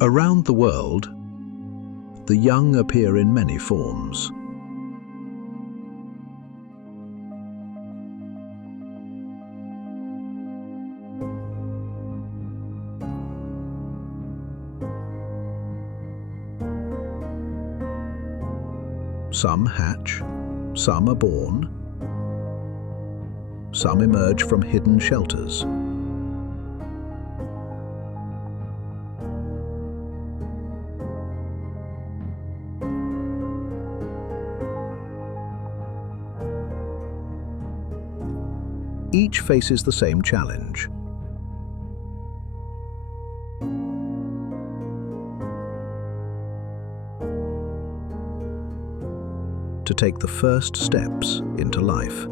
Around the world, the young appear in many forms. Some hatch, some are born, some emerge from hidden shelters. Each faces the same challenge. To take the first steps into life.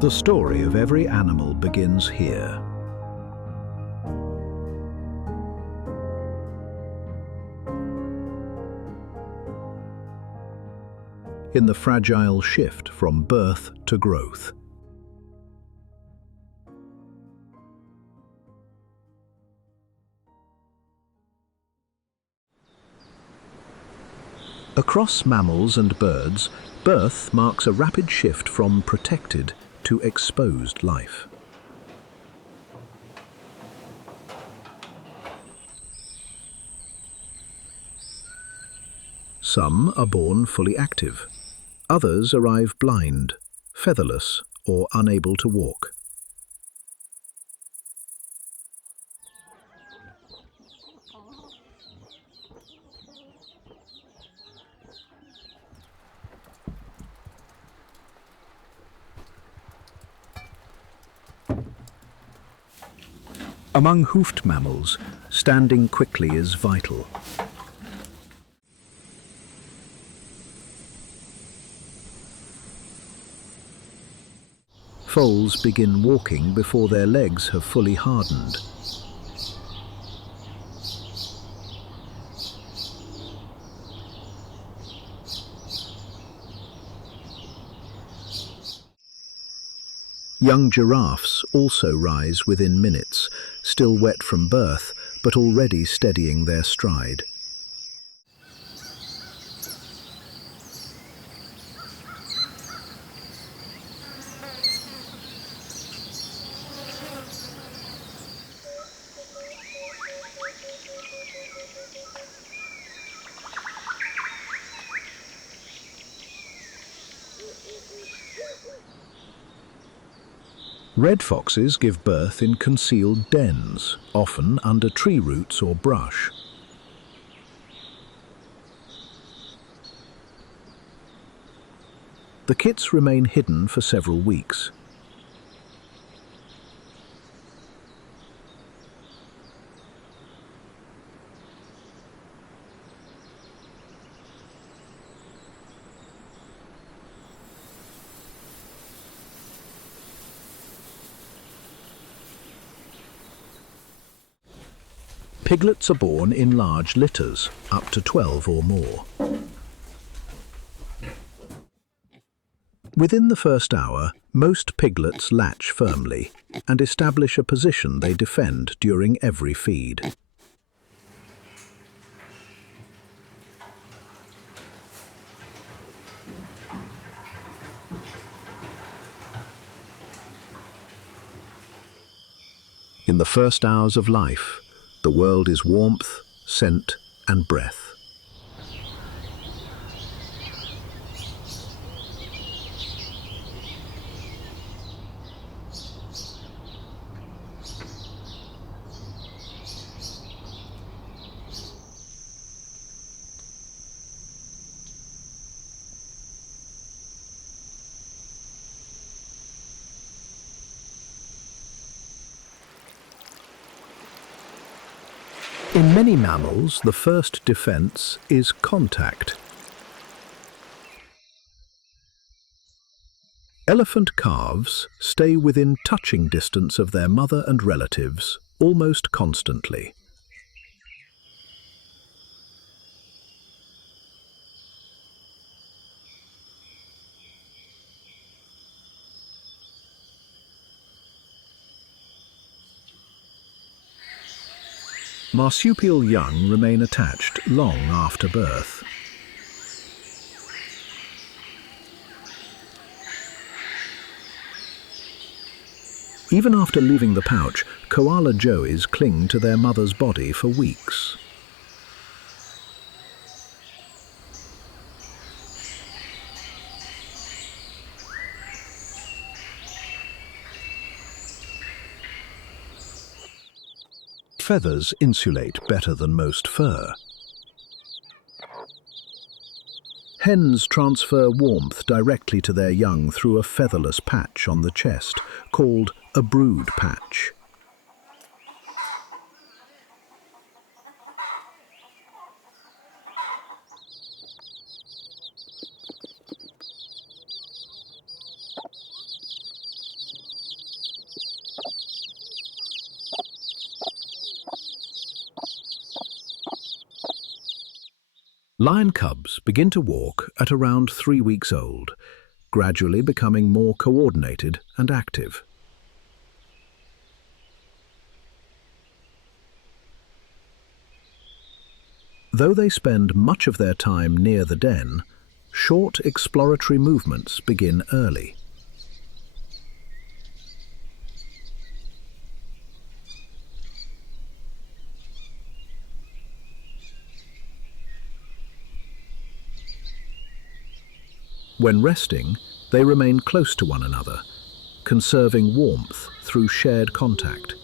The story of every animal begins here. In the fragile shift from birth to growth. Across mammals and birds, birth marks a rapid shift from protected to exposed life. Some are born fully active. Others arrive blind, featherless, or unable to walk. Among hoofed mammals, standing quickly is vital. Foals begin walking before their legs have fully hardened. Young giraffes also rise within minutes, still wet from birth, but already steadying their stride. Red foxes give birth in concealed dens, often under tree roots or brush. The kits remain hidden for several weeks. Piglets are born in large litters, up to 12 or more. Within the first hour, most piglets latch firmly and establish a position they defend during every feed. In the first hours of life, the world is warmth, scent, and breath. In many mammals, the first defense is contact. Elephant calves stay within touching distance of their mother and relatives almost constantly. Marsupial young remain attached long after birth. Even after leaving the pouch, koala joeys cling to their mother's body for weeks. Feathers insulate better than most fur. Hens transfer warmth directly to their young through a featherless patch on the chest, called a brood patch. Lion cubs begin to walk at around 3 weeks old, gradually becoming more coordinated and active. Though they spend much of their time near the den, short exploratory movements begin early. When resting, they remain close to one another, conserving warmth through shared contact,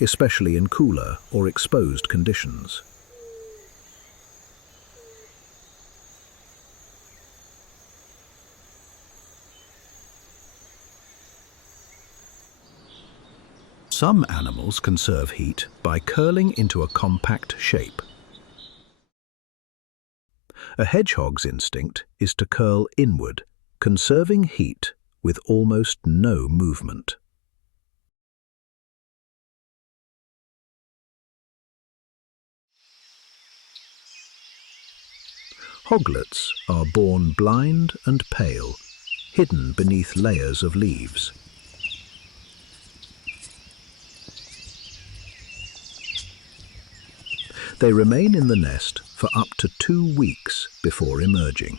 especially in cooler or exposed conditions. Some animals conserve heat by curling into a compact shape. A hedgehog's instinct is to curl inward, conserving heat with almost no movement. Hoglets are born blind and pale, hidden beneath layers of leaves. They remain in the nest for up to 2 weeks before emerging.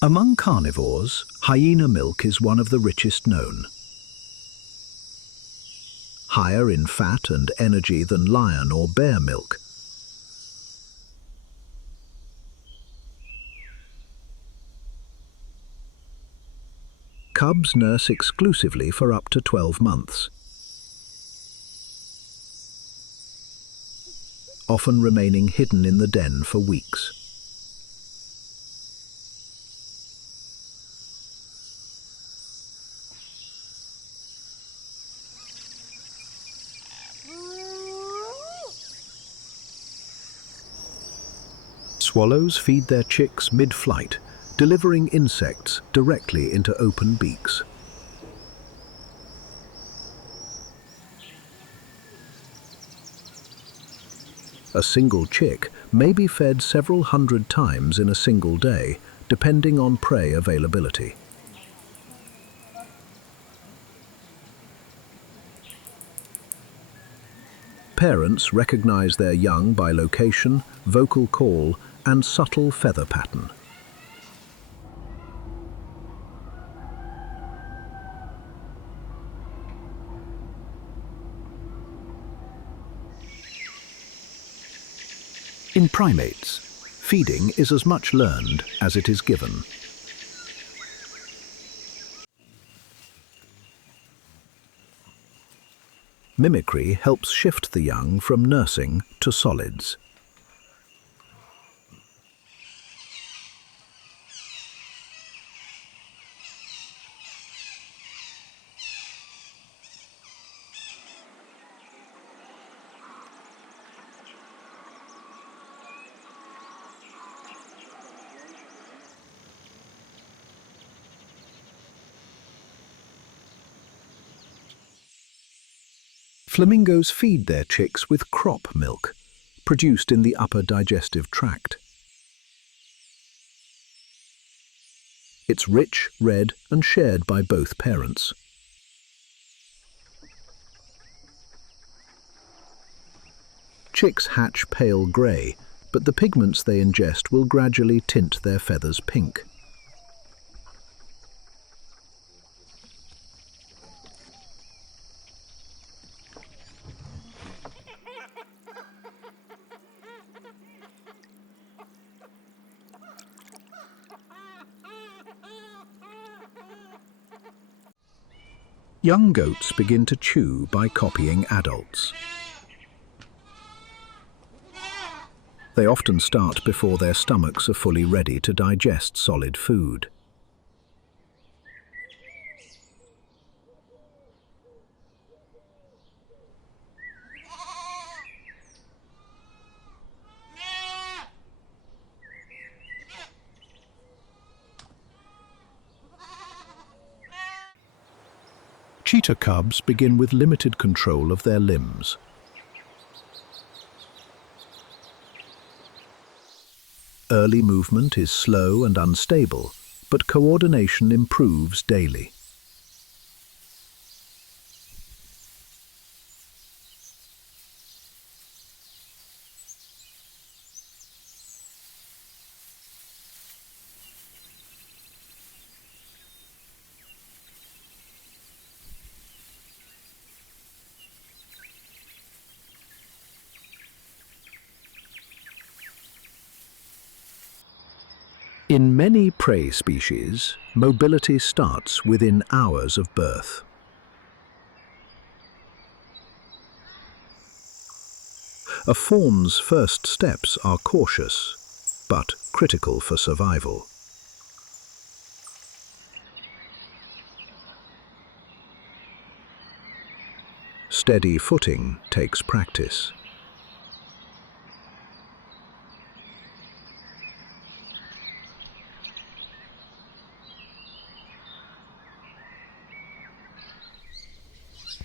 Among carnivores, hyena milk is one of the richest known. Higher in fat and energy than lion or bear milk. Cubs nurse exclusively for up to 12 months, often remaining hidden in the den for weeks. Swallows feed their chicks mid-flight, delivering insects directly into open beaks. A single chick may be fed several hundred times in a single day, depending on prey availability. Parents recognize their young by location, vocal call, and subtle feather pattern. In primates, feeding is as much learned as it is given. Mimicry helps shift the young from nursing to solids. Flamingos feed their chicks with crop milk, produced in the upper digestive tract. It's rich, red, and shared by both parents. Chicks hatch pale grey, but the pigments they ingest will gradually tint their feathers pink. Young goats begin to chew by copying adults. They often start before their stomachs are fully ready to digest solid food. Cheetah cubs begin with limited control of their limbs. Early movement is slow and unstable, but coordination improves daily. In many prey species, mobility starts within hours of birth. A fawn's first steps are cautious, but critical for survival. Steady footing takes practice.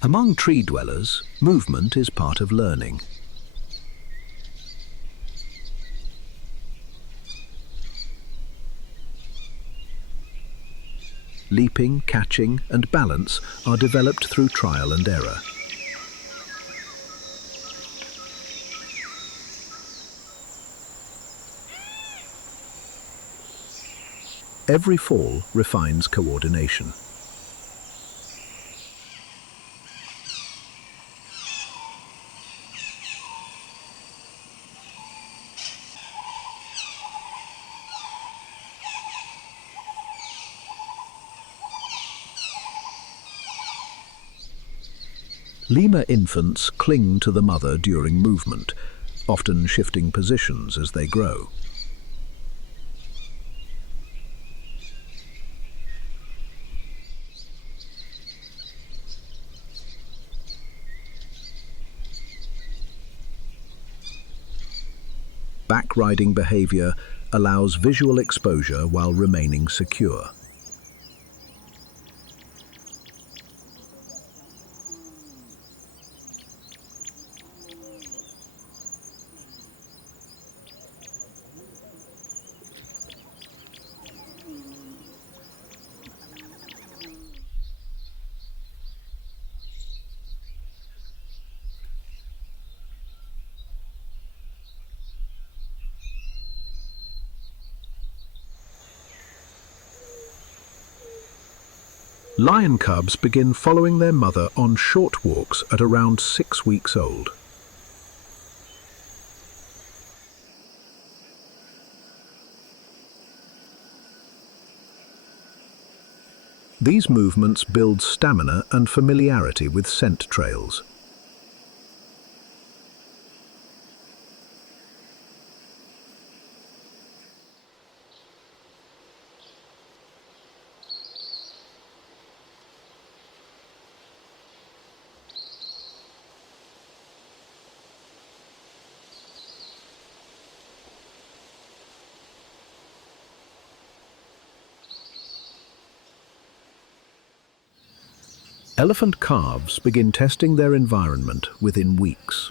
Among tree dwellers, movement is part of learning. Leaping, catching, and balance are developed through trial and error. Every fall refines coordination. Lemur infants cling to the mother during movement, often shifting positions as they grow. Back-riding behavior allows visual exposure while remaining secure. Lion cubs begin following their mother on short walks at around 6 weeks old. These movements build stamina and familiarity with scent trails. Elephant calves begin testing their environment within weeks.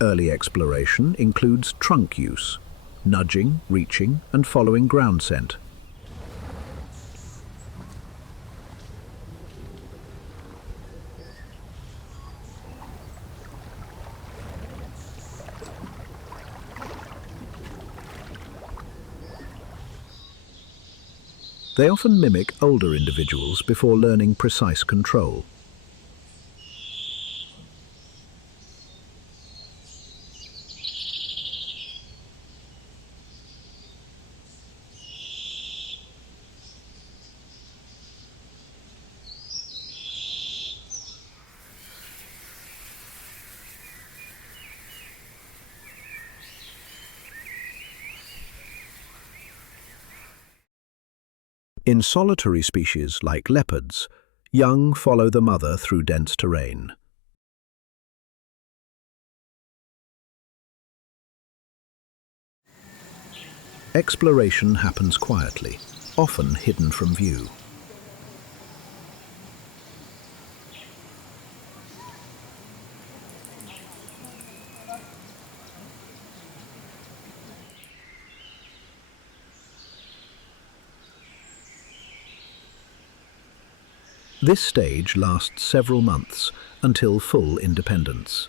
Early exploration includes trunk use, nudging, reaching, and following ground scent. They often mimic older individuals before learning precise control. In solitary species like leopards, young follow the mother through dense terrain. Exploration happens quietly, often hidden from view. This stage lasts several months until full independence.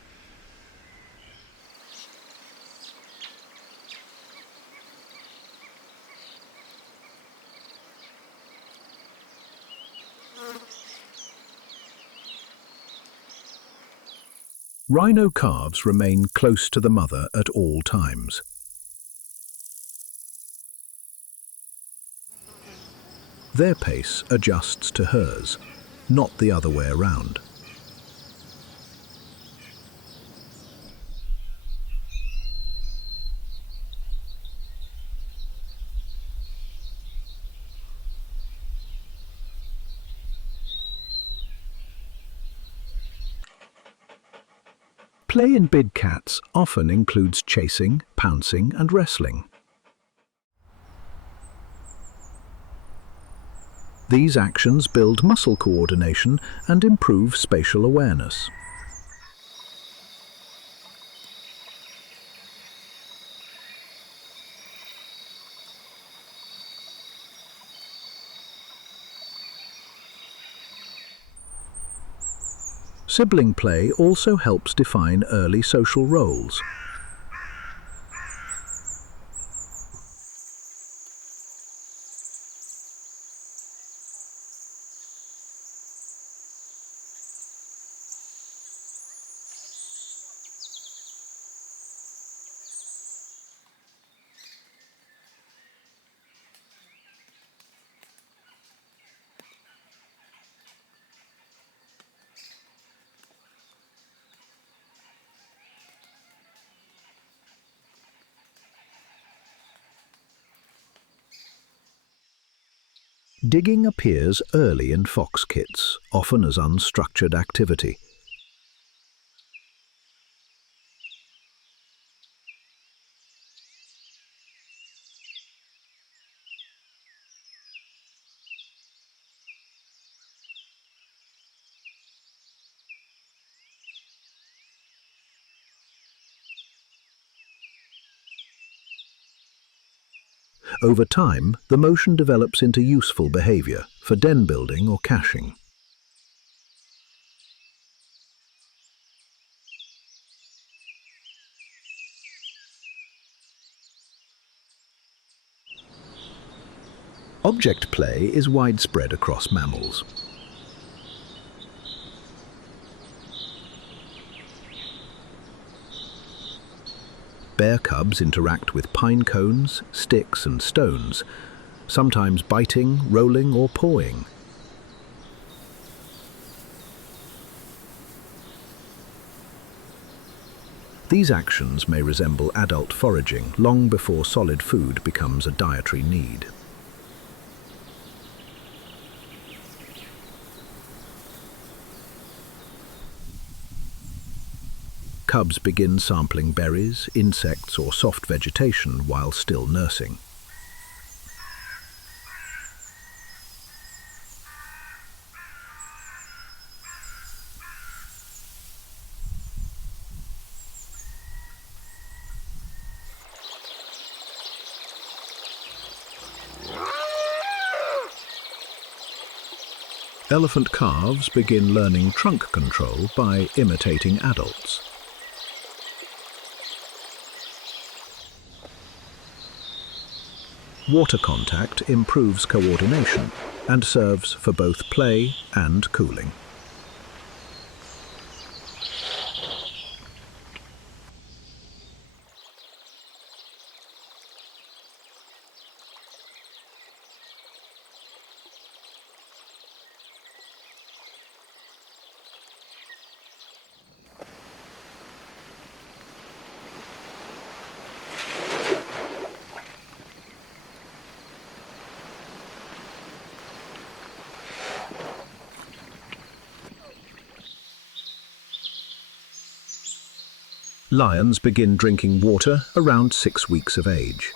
Rhino calves remain close to the mother at all times. Their pace adjusts to hers, not the other way around. Play in big cats often includes chasing, pouncing, and wrestling. These actions build muscle coordination and improve spatial awareness. Sibling play also helps define early social roles. Digging appears early in fox kits, often as unstructured activity. Over time, the motion develops into useful behavior for den building or caching. Object play is widespread across mammals. Bear cubs interact with pine cones, sticks and stones, sometimes biting, rolling or pawing. These actions may resemble adult foraging long before solid food becomes a dietary need. Cubs begin sampling berries, insects or soft vegetation while still nursing. Elephant calves begin learning trunk control by imitating adults. Water contact improves coordination and serves for both play and cooling. Lions begin drinking water around 6 weeks of age.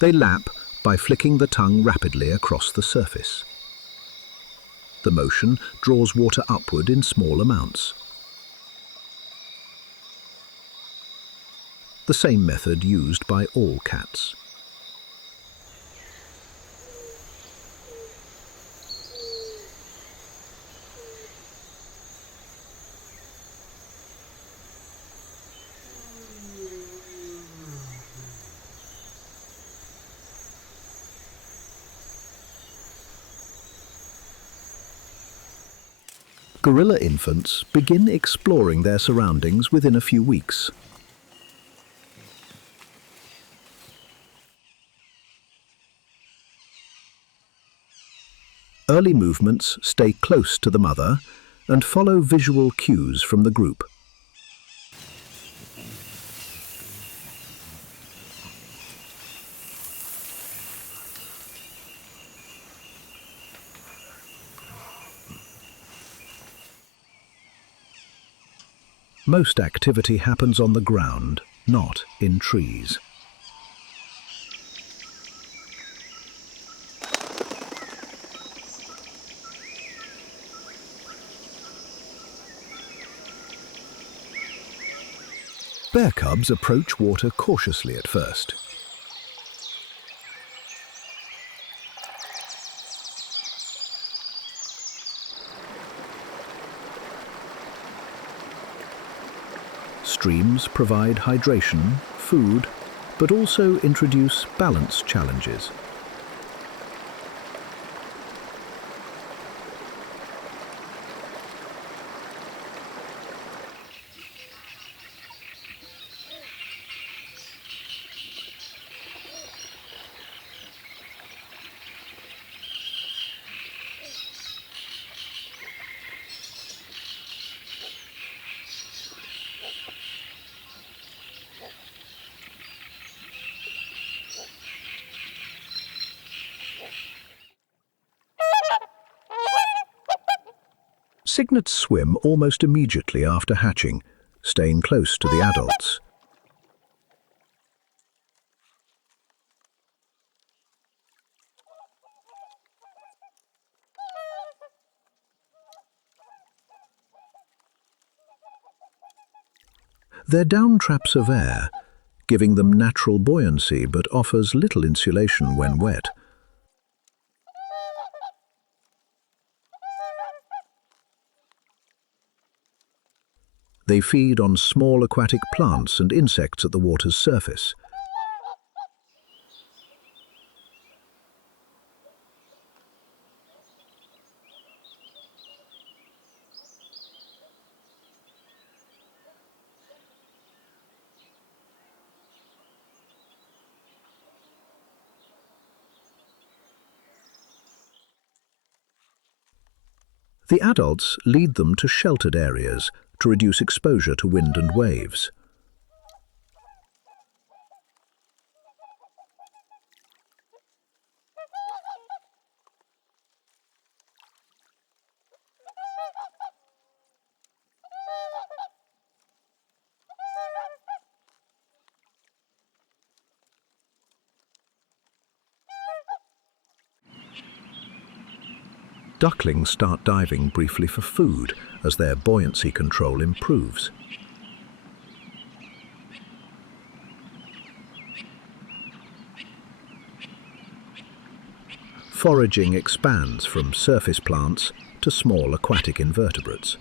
They lap by flicking the tongue rapidly across the surface. The motion draws water upward in small amounts. The same method used by all cats. Gorilla infants begin exploring their surroundings within a few weeks. Early movements stay close to the mother and follow visual cues from the group. Most activity happens on the ground, not in trees. Bear cubs approach water cautiously at first. Streams provide hydration, food, but also introduce balance challenges. Cygnets swim almost immediately after hatching, staying close to the adults. Their down traps of air, giving them natural buoyancy but offers little insulation when wet. They feed on small aquatic plants and insects at the water's surface. The adults lead them to sheltered areas to reduce exposure to wind and waves. Ducklings start diving briefly for food as their buoyancy control improves. Foraging expands from surface plants to small aquatic invertebrates.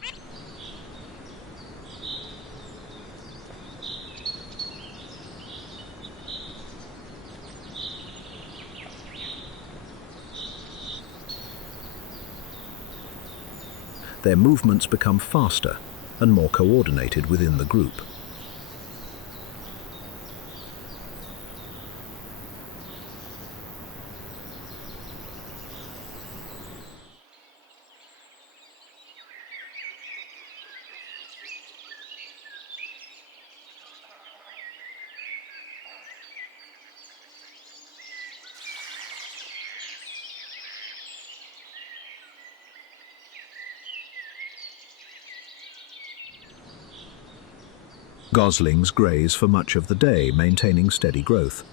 Their movements become faster and more coordinated within the group. Goslings graze for much of the day, maintaining steady growth.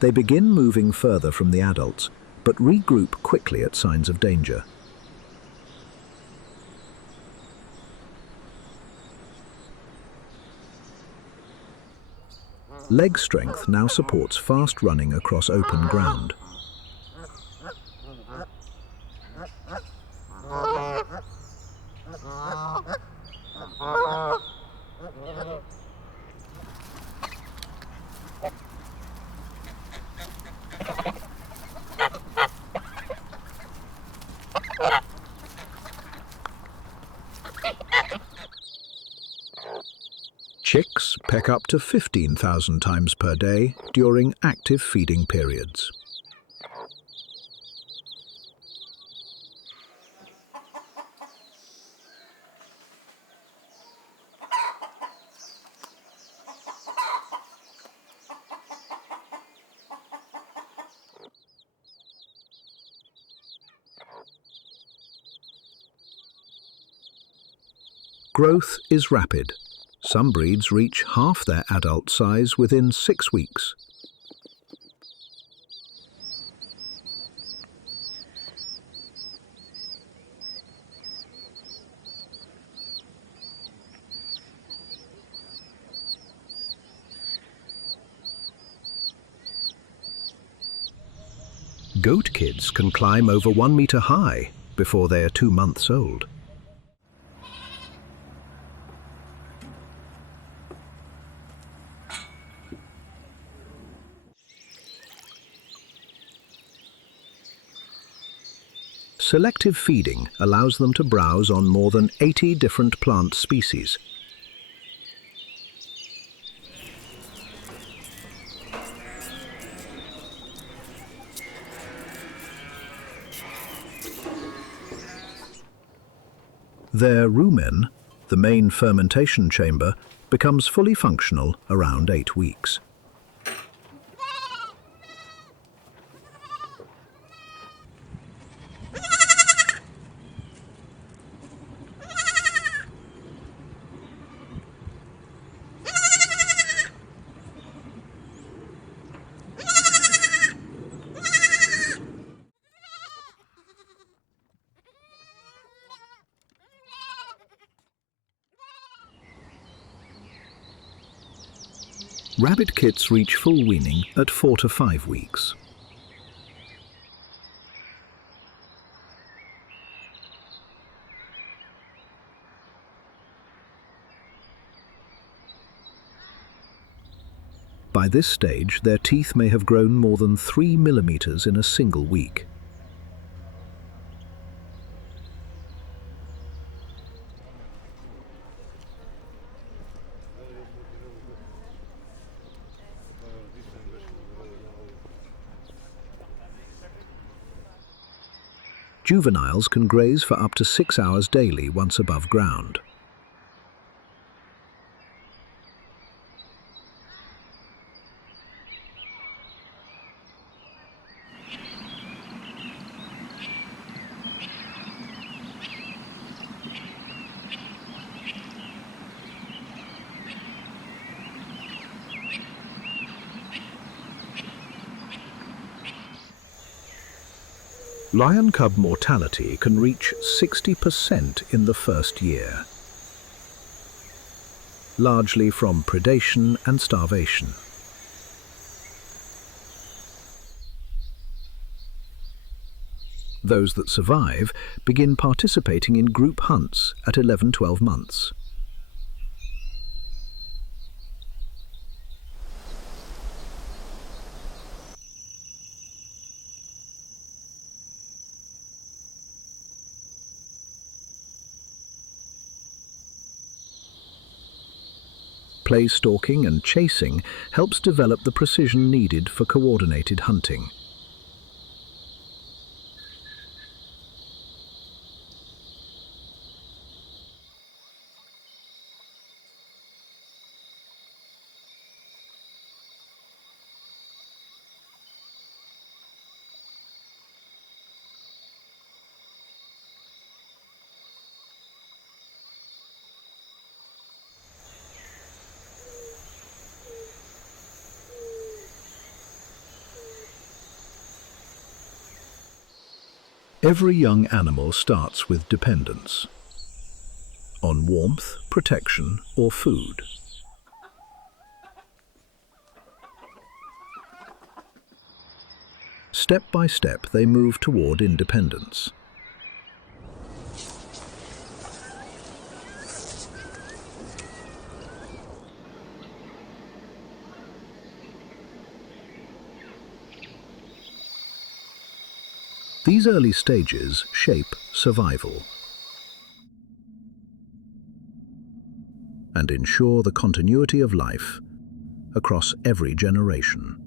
They begin moving further from the adults, but regroup quickly at signs of danger. Leg strength now supports fast running across open ground. Chicks peck up to 15,000 times per day during active feeding periods. Growth is rapid. Some breeds reach half their adult size within 6 weeks. Goat kids can climb over 1 meter high before they are 2 months old. Selective feeding allows them to browse on more than 80 different plant species. Their rumen, the main fermentation chamber, becomes fully functional around 8 weeks. Rabbit kits reach full weaning at 4 to 5 weeks. By this stage, their teeth may have grown more than 3 millimeters in a single week. Juveniles can graze for up to 6 hours daily once above ground. Lion cub mortality can reach 60% in the first year, largely from predation and starvation. Those that survive begin participating in group hunts at 11-12 months. Play stalking and chasing helps develop the precision needed for coordinated hunting. Every young animal starts with dependence on warmth, protection, or food. Step by step, they move toward independence. These early stages shape survival and ensure the continuity of life across every generation.